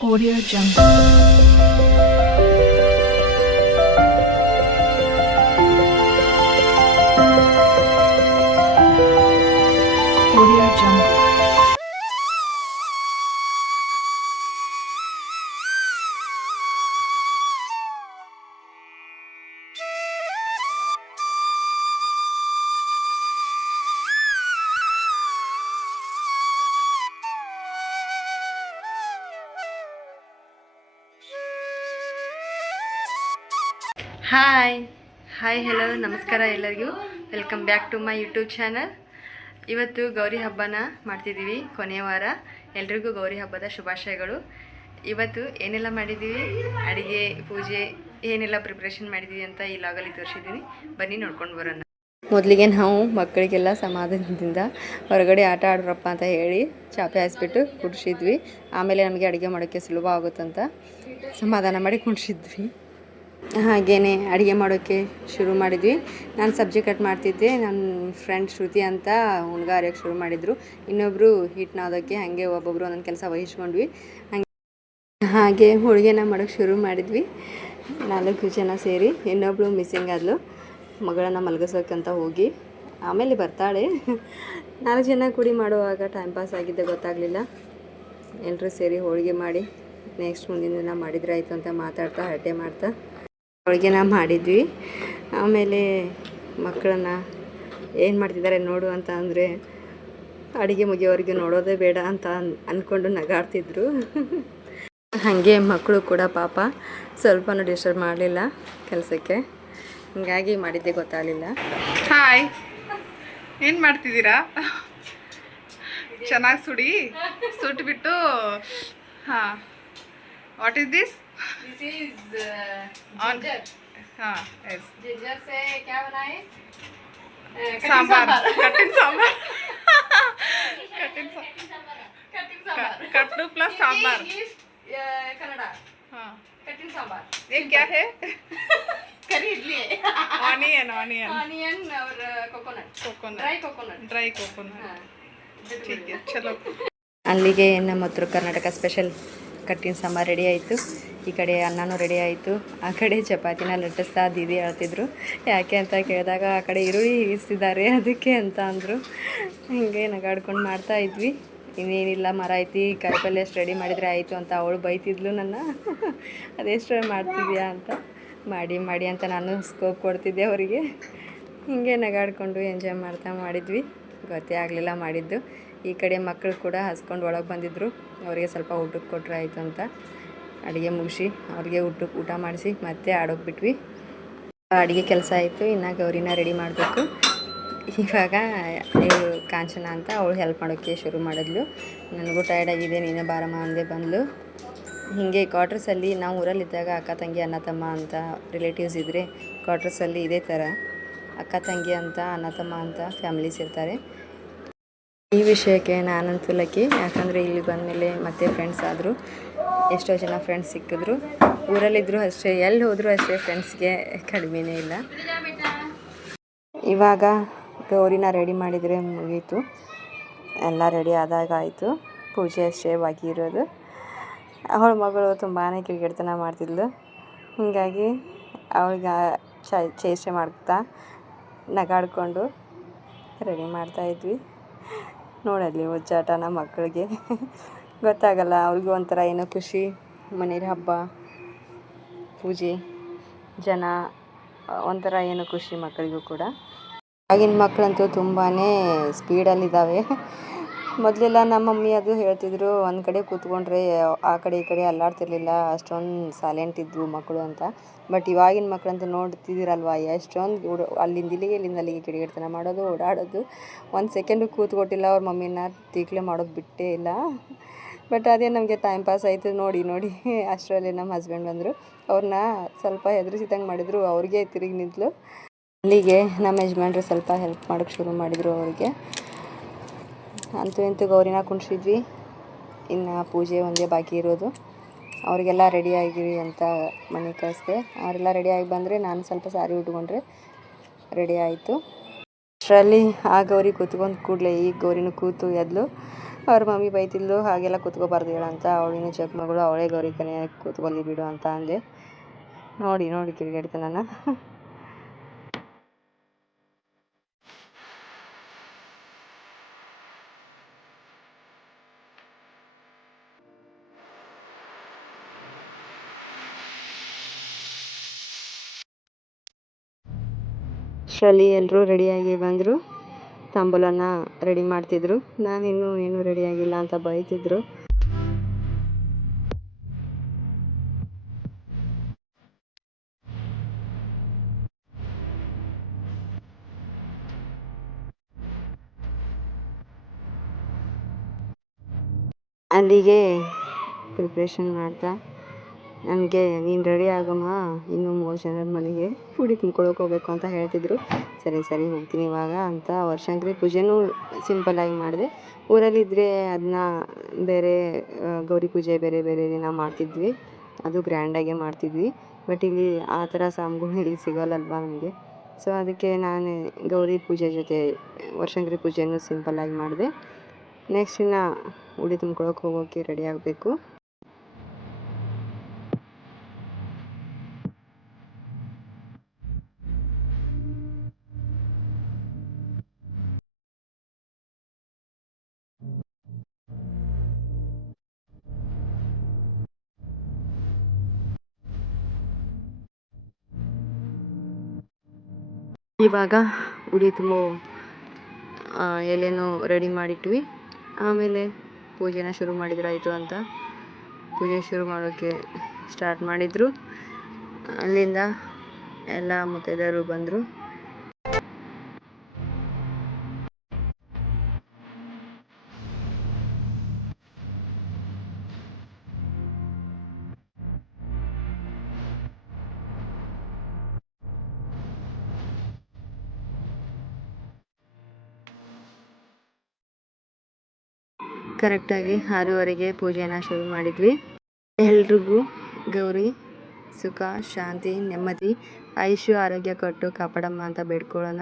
Audio Jungle. Audio Jungle. Hi hello ನಮಸ್ಕಾರ ಎಲ್ಲರಿಗೂ. Welcome back to my YouTube channel. ಇವತ್ತು ಗೌರಿ ಹಬ್ಬನ ಮಾಡ್ತಿದ್ದೀವಿ, ಕೊನೆಯ ವಾರ. ಎಲ್ರಿಗೂ ಗೌರಿ ಹಬ್ಬದ ಶುಭಾಶಯಗಳು. ಇವತ್ತು ಏನೆಲ್ಲ ಮಾಡಿದ್ದೀವಿ, ಅಡುಗೆ, ಪೂಜೆ ಏನೆಲ್ಲ ಪ್ರಿಪ್ರೇಷನ್ ಮಾಡಿದ್ದೀವಿ ಅಂತ ಈ ಲಾಗಲ್ಲಿ ತೋರಿಸಿದ್ದೀನಿ. ಬನ್ನಿ ನೋಡ್ಕೊಂಡು ಬರೋಣ. ಮೊದಲಿಗೆ ನಾವು ಮಕ್ಕಳಿಗೆಲ್ಲ ಸಮಾಧಾನದಿಂದ ಹೊರಗಡೆ ಆಟ ಆಡ್ರಪ್ಪ ಅಂತ ಹೇಳಿ ಚಾಪೆ ಹಾಯಿಸ್ಬಿಟ್ಟು ಕುಡಿಸಿದ್ವಿ. ಆಮೇಲೆ ನಮಗೆ ಅಡುಗೆ ಮಾಡೋಕ್ಕೆ ಸುಲಭ ಆಗುತ್ತಂತ ಸಮಾಧಾನ ಮಾಡಿ ಕುಡಿಸಿದ್ವಿ. ಹಾಗೇ ಅಡುಗೆ ಮಾಡೋಕ್ಕೆ ಶುರು ಮಾಡಿದ್ವಿ. ನಾನು ಸಬ್ಜಿ ಕಟ್ ಮಾಡ್ತಿದ್ದೆ, ನನ್ನ ಫ್ರೆಂಡ್ ಶ್ರುತಿ ಅಂತ ಹುಣ್ಗ ಅರಿಯೋಕ್ಕೆ ಶುರು ಮಾಡಿದರು. ಇನ್ನೊಬ್ಬರು ಹಿಟ್ಟನಾದೋಕ್ಕೆ ಹಾಗೆ ಒಬ್ಬೊಬ್ಬರು ಒಂದೊಂದು ಕೆಲಸ ವಹಿಸ್ಕೊಂಡ್ವಿ. ಹಾಗೆ ಹೋಳಿಗೆನ ಮಾಡೋಕ್ಕೆ ಶುರು ಮಾಡಿದ್ವಿ. 4 ಜನ ಸೇರಿ. ಇನ್ನೊಬ್ಬಳು ಮಿಸ್ಸಿಂಗ್ ಆದಳು, ಮಗಳನ್ನು ಮಲಗಿಸೋಕ್ಕಂತ ಹೋಗಿ ಆಮೇಲೆ ಬರ್ತಾಳೆ. 4 ಜನ ಕೂಡಿ ಮಾಡುವಾಗ ಟೈಮ್ ಪಾಸ್ ಆಗಿದ್ದೆ ಗೊತ್ತಾಗಲಿಲ್ಲ. ಎಲ್ಲರೂ ಸೇರಿ ಹೋಳಿಗೆ ಮಾಡಿ ನೆಕ್ಸ್ಟ್ ಮುಂದಿನ ದಿನ ಮಾಡಿದ್ರೆ ಆಯಿತು ಅಂತ ಮಾತಾಡ್ತಾ ಹರಟೆ ಮಾಡ್ತಾ ಹೋಳಿಗೆನ ಮಾಡಿದ್ವಿ. ಆಮೇಲೆ ಮಕ್ಕಳನ್ನ ಏನು ಮಾಡ್ತಿದ್ದಾರೆ ನೋಡು ಅಂತ ಅಂದರೆ ಅಡುಗೆ ಮುಗಿಯೋರಿಗೆ ನೋಡೋದೇ ಬೇಡ ಅಂತ ಅಂದ್ಕೊಂಡು ನಗಾಡ್ತಿದ್ರು. ಹಾಗೆ ಮಕ್ಕಳು ಕೂಡ ಪಾಪ ಸ್ವಲ್ಪನೂ ಡಿಸ್ಟರ್ಬ್ ಮಾಡಲಿಲ್ಲ ಕೆಲಸಕ್ಕೆ, ಹೀಗಾಗಿ ಮಾಡಿದ್ದೆ ಗೊತ್ತಾಗಲಿಲ್ಲ. ಹಾಯ್, ಏನು ಮಾಡ್ತಿದ್ದೀರಾ? ಚೆನ್ನಾಗಿ ಸುಟ್ಬಿಟ್ಟು ಹಾಂ, what is this? This is ginger. हाँ, yes. ginger से क्या बनाए? सांबार. कठिन सांबार. कट्टू प्लस सांबार. कन्नड़ा. हाँ. कठिन सांबार. ये क्या है? करी इडली. ऑनियन. ऑनियन और कोकोनट. Dry coconut. ठीक है, चलो. ಅಲ್ಲಿಗೆ ನಮ್ಮ ಉತ್ತರ ಕರ್ನಾಟಕ ಸ್ಪೆಷಲ್ ಕಟ್ಟಿನ ಸಾಂಬಾರು ರೆಡಿ ಆಯಿತು. ಈ ಕಡೆ ಅನ್ನನೂ ರೆಡಿ ಆಯಿತು. ಆ ಕಡೆ ಚಪಾತಿನ ಲಟ್ಟಿಸ್ತಾ ದೀದಿ ಹೇಳ್ತಿದ್ರು. ಯಾಕೆ ಅಂತ ಕೇಳಿದಾಗ ಆ ಕಡೆ ಈರುಳ್ಳಿ ಇರಿಸಿದ್ದಾರೆ ಅದಕ್ಕೆ ಅಂತ ಅಂದರು. ಹೀಗೆ ನಗಾಡ್ಕೊಂಡು ಮಾಡ್ತಾಯಿದ್ವಿ. ಇನ್ನೇನಿಲ್ಲ, ಮರ ಐತಿ, ಕಾಯಿಪಲ್ಯ ಎಷ್ಟು ರೆಡಿ ಮಾಡಿದರೆ ಆಯಿತು ಅಂತ ಅವಳು ಬೈತಿದ್ಲು ನನ್ನ. ಅದೆಷ್ಟು ಮಾಡ್ತಿದ್ಯಾ ಅಂತ. ಮಾಡಿ ಅಂತ ನಾನು ಸ್ಕೋಪ್ ಕೊಡ್ತಿದ್ದೆ ಅವರಿಗೆ. ಹೀಗೆ ನಗಾಡ್ಕೊಂಡು ಎಂಜಾಯ್ ಮಾಡ್ತಾ ಮಾಡಿದ್ವಿ. ಗೊತ್ತೇ ಆಗಲಿಲ್ಲ ಮಾಡಿದ್ದು. ಈ ಕಡೆ ಮಕ್ಕಳು ಕೂಡ ಹಸ್ಕೊಂಡು ಒಳಗೆ ಬಂದಿದ್ದರು. ಅವರಿಗೆ ಸ್ವಲ್ಪ ಊಟಕ್ಕೆ ಕೊಟ್ಟರೆ ಆಯಿತು ಅಂತ ಅಡುಗೆ ಮುಗಿಸಿ ಅವ್ರಿಗೆ ಊಟ ಮಾಡಿಸಿ ಮತ್ತೆ ಆಡೋಗ್ಬಿಟ್ವಿ. ಅಡುಗೆ ಕೆಲಸ ಆಯಿತು. ಇನ್ನು ಗೌರಿನ ರೆಡಿ ಮಾಡಬೇಕು. ಇವಾಗ ಇವಳು ಕಾಂಚನ ಅಂತ ಅವಳು ಹೆಲ್ಪ್ ಮಾಡೋಕ್ಕೆ ಶುರು ಮಾಡಿದ್ಲು. ನನಗೂ ಟಯರ್ಡ್ ಆಗಿದೆ, ನೀನೇ ಬಾರಮ್ಮ ಅಂದೆ ಬಂದಳು. ಹೀಗೆ ಕ್ವಾರ್ಟರ್ಸಲ್ಲಿ ನಾವು ಊರಲ್ಲಿದ್ದಾಗ ಅಕ್ಕ ತಂಗಿ ಅಣ್ಣ ತಮ್ಮ ಅಂತ ರಿಲೇಟಿವ್ಸ್ ಇದ್ದರೆ, ಕ್ವಾರ್ಟರ್ಸಲ್ಲಿ ಇದೇ ಥರ ಅಕ್ಕ ತಂಗಿ ಅಂತ ಅಣ್ಣ ತಮ್ಮ ಅಂತ ಫ್ಯಾಮಿಲೀಸ್ ಇರ್ತಾರೆ. ಈ ವಿಷಯಕ್ಕೆ ನಾನಂತೂ ಲಕ್ಕಿ, ಯಾಕಂದರೆ ಇಲ್ಲಿ ಬಂದಮೇಲೆ ಮತ್ತೆ ಫ್ರೆಂಡ್ಸ್ ಆದರು. ಎಷ್ಟೋ ಜನ ಫ್ರೆಂಡ್ಸ್ ಸಿಕ್ಕಿದ್ರು. ಊರಲ್ಲಿದ್ದರೂ ಅಷ್ಟೇ, ಎಲ್ಲಿ ಹೋದರೂ ಅಷ್ಟೇ, ಫ್ರೆಂಡ್ಸ್ಗೆ ಕಡಿಮೆನೇ ಇಲ್ಲ. ಇವಾಗ ಗೌರಿನ ರೆಡಿ ಮಾಡಿದರೆ ಮುಗೀತು. ಎಲ್ಲ ರೆಡಿ ಆದಾಗ ಆಯಿತು. ಪೂಜೆ ಅಷ್ಟೇ ಬಾಕಿ ಇರೋದು. ಅವಳ ಮಗಳು ತುಂಬಾ ಕಿರಿಕಿರಿತನ ಮಾಡ್ತಿದ್ಲು. ಹೀಗಾಗಿ ಅವಳಿಗೆ ಚೇಷ್ಟೆ ಮಾಡ್ತಾ ನಗಾಡ್ಕೊಂಡು ರೆಡಿ ಮಾಡ್ತಾಯಿದ್ವಿ. ನೋಡಲ್ಲಿ ಹುಚ್ಚಾಟನ ಮಕ್ಕಳಿಗೆ ಗೊತ್ತಾಗಲ್ಲ. ಅವ್ರಿಗೂ ಒಂಥರ ಏನೋ ಖುಷಿ. ಮನೇಲಿ ಹಬ್ಬ, ಪೂಜೆ, ಜನ, ಒಂಥರ ಏನೋ ಖುಷಿ ಮಕ್ಕಳಿಗೂ ಕೂಡ. ಆಗಿನ ಮಕ್ಕಳಂತೂ ತುಂಬಾ ಸ್ಪೀಡಲ್ಲಿದ್ದಾವೆ. ಮೊದಲೆಲ್ಲ ನಮ್ಮ ಮಮ್ಮಿ ಅದು ಹೇಳ್ತಿದ್ರು, ಒಂದು ಕಡೆ ಕೂತ್ಕೊಂಡ್ರೆ ಆ ಕಡೆ ಈ ಕಡೆ ಅಲ್ಲಾಡ್ತಿರ್ಲಿಲ್ಲ, ಅಷ್ಟೊಂದು ಸೈಲೆಂಟ್ ಇದ್ವು ಮಕ್ಕಳು ಅಂತ. ಬಟ್ ಇವಾಗಿನ ಮಕ್ಕಳಂತೂ ನೋಡ್ತಿದ್ದೀರಲ್ವ, ಎಷ್ಟೊಂದು ಅಲ್ಲಿಂದ ಅಲ್ಲಿಗೆ ಕಿಡಿಗೇಡಿತನ ಮಾಡೋದು, ಓಡಾಡೋದು. 1 ಸೆಕೆಂಡು ಕೂತ್ಕೊಟ್ಟಿಲ್ಲ ಅವ್ರ ಮಮ್ಮಿನ ತೀಕ್ಲೆ ಮಾಡೋದು ಬಿಟ್ಟೇ ಇಲ್ಲ. ಬಟ್ ಅದೇ ನಮಗೆ ಟೈಮ್ ಪಾಸ್ ಆಯಿತು ನೋಡಿ. ಅಷ್ಟರಲ್ಲಿ ನಮ್ಮ ಹಸ್ಬೆಂಡ್ ಬಂದರು. ಅವ್ರನ್ನ ಸ್ವಲ್ಪ ಹೆದರಿಸಿದಂಗೆ ಮಾಡಿದರು. ಅವ್ರಿಗೆ ತಿರುಗಿ ನಿಂತಲು. ಅಲ್ಲಿಗೆ ನಮ್ಮ ಯಜಮಾನ್ರು ಸ್ವಲ್ಪ ಹೆಲ್ಪ್ ಮಾಡೋಕ್ಕೆ ಶುರು ಮಾಡಿದರು ಅವರಿಗೆ. ಅಂತೂ ಇಂತೂ ಗೌರಿನ ಕುಣಿಸಿದ್ವಿ. ಇನ್ನು ಪೂಜೆ ಒಂದೇ ಬಾಕಿ ಇರೋದು. ಅವರಿಗೆಲ್ಲ ರೆಡಿಯಾಗಿರಿ ಅಂತ ಮನೆ ಕಳಿಸ್ದೆ. ಅವರೆಲ್ಲ ರೆಡಿಯಾಗಿ ಬಂದರೆ ನಾನು ಸ್ವಲ್ಪ ಸಾರಿ ಉಟ್ಕೊಂಡ್ರೆ ರೆಡಿ ಆಯಿತು. ಅಷ್ಟರಲ್ಲಿ ಆ ಗೌರಿ ಕೂತ್ಕೊಂಡು ಕೂಡಲೇ ಈ ಗೌರಿನೂ ಕೂತು ಎದ್ಲು. ಅವ್ರ ಮಮ್ಮಿ ಬೈತಿದ್ಲು ಹಾಗೆಲ್ಲ ಕೂತ್ಕೋಬಾರ್ದು ಹೇಳ ಅಂತ. ಅವಳಿನ ಚೆಕ್ ಮಗಳು ಅವಳೇ ಗೌರಿ ಕನೆ ಕೂತ್ಕೊಳ್ಳಿ ಬಿಡು ಅಂತ ಅಂದೆ. ನೋಡಿ ನೋಡಿ ತಿರುಗಾಡ್ತಾನ. ಅಷ್ಟರಲ್ಲಿ ಎಲ್ಲರೂ ರೆಡಿಯಾಗಿ ಬಂದರು. ತಾಂಬೂಲನ ರೆಡಿ ಮಾಡ್ತಿದ್ರು. ನಾನಿನ್ನೂ ಏನೂ ರೆಡಿಯಾಗಿಲ್ಲ ಅಂತ ಬೈತಿದ್ರು. ಅಲ್ಲಿಗೆ ಪ್ರಿಪ್ರೇಷನ್ ಮಾಡ್ತಾ ನನಗೆ ನೀನು ರೆಡಿ ಆಗಮ್ಮ, ಇನ್ನೂ 3 ಜನರ ಮನೆಗೆ ಪುಡಿ ತುಂಬ್ಕೊಳಕ್ಕೆ ಹೋಗ್ಬೇಕು ಅಂತ ಹೇಳ್ತಿದ್ರು. ಸರಿ ಸರಿ ಹೋಗ್ತೀನಿ ಇವಾಗ ಅಂತ ವರ್ಷಾಂಗರಿ ಪೂಜೆನೂ ಸಿಂಪಲ್ಲಾಗಿ ಮಾಡಿದೆ. ಊರಲ್ಲಿದ್ದರೆ ಅದನ್ನ ಬೇರೆ ಗೌರಿ ಪೂಜೆ ಬೇರೆ ಬೇರೆ ದಿನ ಮಾಡ್ತಿದ್ವಿ, ಅದು ಗ್ರ್ಯಾಂಡಾಗೆ ಮಾಡ್ತಿದ್ವಿ. ಬಟ್ ಇಲ್ಲಿ ಆ ಥರ ಸಾಮ್ಗಳು ಇಲ್ಲಿ ಸಿಗೋಲ್ಲಲ್ವ ನನಗೆ. ಸೊ ಅದಕ್ಕೆ ನಾನು ಗೌರಿ ಪೂಜೆ ಜೊತೆ ವರ್ಷಾಂಗರಿ ಪೂಜೆನೂ ಸಿಂಪಲ್ಲಾಗಿ ಮಾಡಿದೆ. ನೆಕ್ಸ್ಟ್ ಇನ್ನು ಉಡಿ ತುಂಬ್ಕೊಳಕ್ಕೆ ಹೋಗೋಕ್ಕೆ ರೆಡಿ ಆಗಬೇಕು. ಇವಾಗ ಉಡಿ ತುಂಬೋ ಎಲೆನೂ ರೆಡಿ ಮಾಡಿಟ್ವಿ. ಆಮೇಲೆ ಪೂಜೆನ ಶುರು ಮಾಡಿದ್ರಾಯಿತು ಅಂತ ಪೂಜೆ ಶುರು ಮಾಡೋಕ್ಕೆ ಸ್ಟಾರ್ಟ್ ಮಾಡಿದರು. ಅಲ್ಲಿಂದ ಎಲ್ಲ ಮುತ್ತೈದೆಯರು ಬಂದರು. ಕರೆಕ್ಟಾಗಿ 6:30ಗೆ ಪೂಜೆನ ಶುರು ಮಾಡಿದ್ವಿ. ಎಲ್ರಿಗೂ ಗೌರಿ ಸುಖ ಶಾಂತಿ ನೆಮ್ಮದಿ ಆಯುಷ್ಯ ಆರೋಗ್ಯ ಕೊಟ್ಟು ಕಾಪಾಡಮ್ಮ ಅಂತ ಬೇಡ್ಕೊಳ್ಳೋಣ.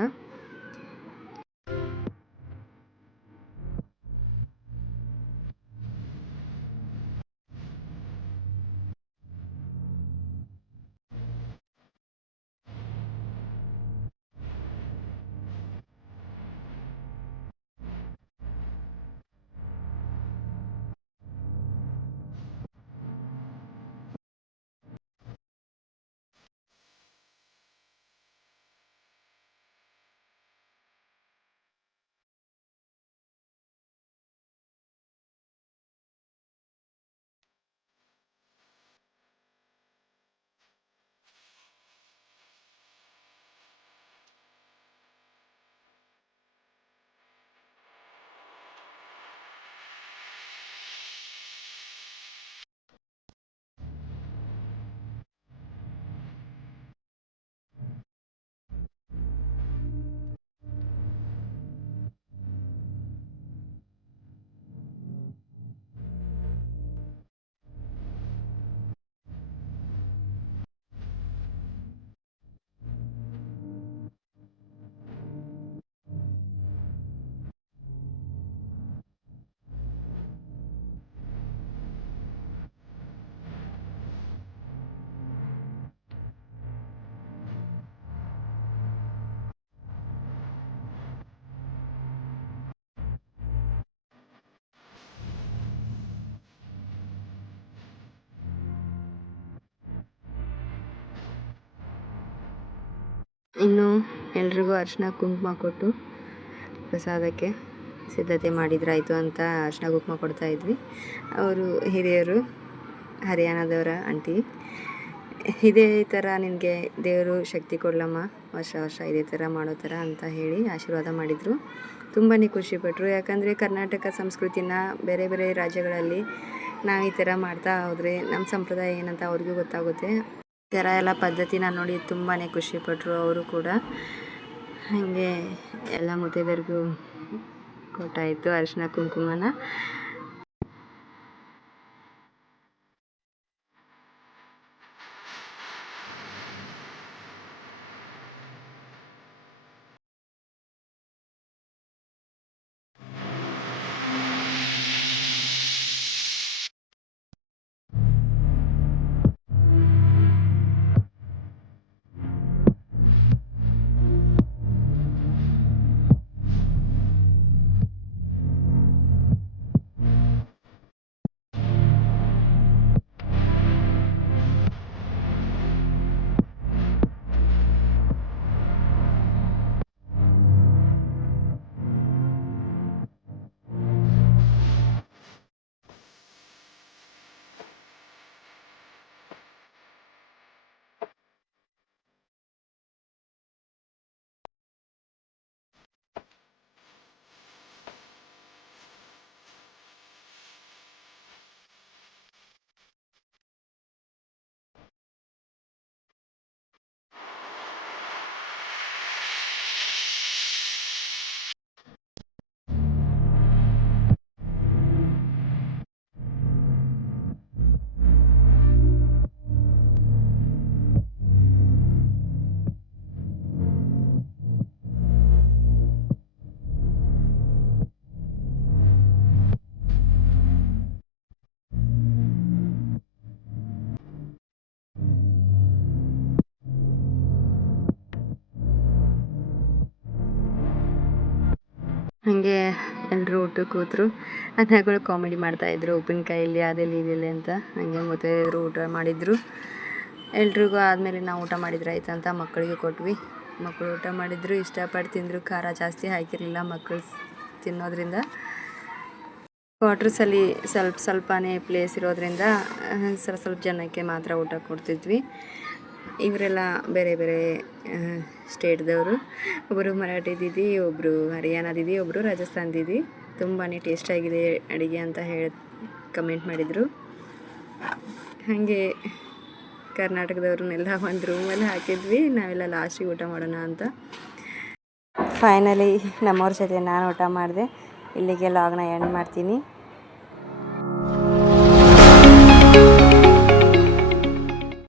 ಇನ್ನು ಎಲ್ರಿಗೂ ಅರಿಶಿನ ಕುಂಕುಮ ಕೊಟ್ಟು ಪ್ರಸಾದಕ್ಕೆ ಸಿದ್ಧತೆ ಮಾಡಿದ್ರಾಯಿತು ಅಂತ ಅರಿಶಿನ ಕುಂಕುಮ ಕೊಡ್ತಾಯಿದ್ವಿ. ಅವರು ಹಿರಿಯರು, ಹರಿಯಾಣದವರ ಆಂಟಿ. ಇದೇ ಥರ ನಿನಗೆ ದೇವರು ಶಕ್ತಿ ಕೊಡಲಮ್ಮ, ವರ್ಷ ವರ್ಷ ಇದೇ ಥರ ಮಾಡೋ ಥರ ಅಂತ ಹೇಳಿ ಆಶೀರ್ವಾದ ಮಾಡಿದರು. ತುಂಬಾ ಖುಷಿಪಟ್ಟರು. ಯಾಕಂದರೆ ಕರ್ನಾಟಕ ಸಂಸ್ಕೃತಿನ ಬೇರೆ ಬೇರೆ ರಾಜ್ಯಗಳಲ್ಲಿ ನಾವು ಈ ಥರ ಮಾಡ್ತಾ ಹೋದರೆ ನಮ್ಮ ಸಂಪ್ರದಾಯ ಏನಂತ ಅವ್ರಿಗೂ ಗೊತ್ತಾಗುತ್ತೆ. ಈ ಥರ ಎಲ್ಲ ಪದ್ಧತಿನ ನೋಡಿ ತುಂಬಾ ಖುಷಿಪಟ್ಟರು ಅವರು ಕೂಡ. ಹಾಗೆ ಎಲ್ಲ ಮುತ್ತೈದೆಯರಿಗೂ ಕೊಟ್ಟಾಯಿತು ಅರಿಶಿನ ಕುಂಕುಮನ. ಹಾಗೆ ಎಲ್ಲರೂ ಊಟಕ್ಕೆ ಕೂತರು. ಅನ್ನಗಳು ಕಾಮಿಡಿ ಮಾಡ್ತಾಯಿದ್ರು, ಉಪ್ಪಿನಕಾಯಲ್ಲಿ ಅದೆಲ್ಲಿ ಇದೆಲ್ಲಿ ಅಂತ. ಹಾಗೆ ಮತ್ತೆ ಊಟ ಮಾಡಿದರು. ಎಲ್ರಿಗೂ ಆದಮೇಲೆ ನಾವು ಊಟ ಮಾಡಿದ್ರೆ ಆಯ್ತು ಅಂತ ಮಕ್ಕಳಿಗೆ ಕೊಟ್ವಿ. ಮಕ್ಕಳು ಊಟ ಮಾಡಿದ್ರು, ಇಷ್ಟಪಟ್ಟು ತಿಂದರು. ಖಾರ ಜಾಸ್ತಿ ಹಾಕಿರಲಿಲ್ಲ ಮಕ್ಕಳು ತಿನ್ನೋದ್ರಿಂದ. ಕ್ವಾರ್ಟರ್ಸಲ್ಲಿ ಸ್ವಲ್ಪನೇ ಪ್ಲೇಸ್ ಇರೋದ್ರಿಂದ ಸ್ವಲ್ಪ ಜನಕ್ಕೆ ಮಾತ್ರ ಊಟ ಕೊಡ್ತಿದ್ವಿ. ಇವರೆಲ್ಲ ಬೇರೆ ಬೇರೆ ಸ್ಟೇಟ್ದವರು. ಒಬ್ಬರು ಮರಾಠಿ ದೀದಿ, ಒಬ್ಬರು ಹರಿಯಾಣ ದೀದಿ, ಒಬ್ಬರು ರಾಜಸ್ಥಾನ್ ದೀದಿ. ತುಂಬಾ ಟೇಸ್ಟಾಗಿದೆ ಅಡುಗೆ ಅಂತ ಕಮೆಂಟ್ ಮಾಡಿದರು. ಹಾಗೆ ಕರ್ನಾಟಕದವ್ರನ್ನೆಲ್ಲ ಒಂದು ರೂಮಲ್ಲಿ ಹಾಕಿದ್ವಿ. ನಾವೆಲ್ಲ ಲಾಸ್ಟಿಗೆ ಊಟ ಮಾಡೋಣ ಅಂತ. ಫೈನಲಿ ನಮ್ಮವ್ರ ಜೊತೆ ನಾನು ಊಟ ಮಾಡಿದೆ. ಇಲ್ಲಿಗೆ ಲಾಗ್ನ ಎಂಡ್ ಮಾಡ್ತೀನಿ.